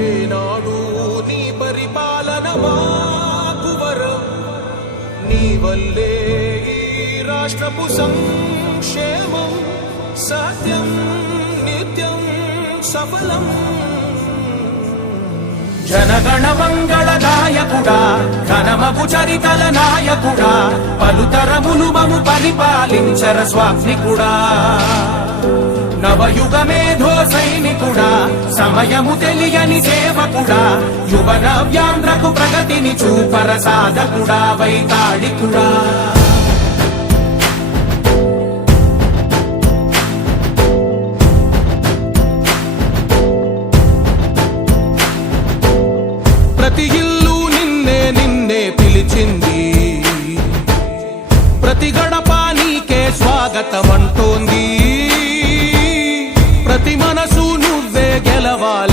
ఏనాడు నీ పరిపాలన మాకు వరం, నీ వల్లే ఈ రాష్ట్రపు సంక్షేమం సత్యం నిత్యం సఫలం. జనగణ మంగళ నాయకుడా, ఘనమగు చరితల నాయకుడా, పలుతరములు మము పరిపాలించర స్వామికుడా. నవయుగ మేధో సైనికుడా, సమయము తెలియని సేవకుడా, యువ నవ్యాంధ్రకు ప్రగతిని చూపర సాధకుడా, వైతాళికుడా. ప్రతి ఇల్లు నిన్నే నిన్నే పిలిచింది, ప్రతి గడప నీకే స్వాగతమంటోంది, ప్రతి మనసు నువ్వే గెలవాల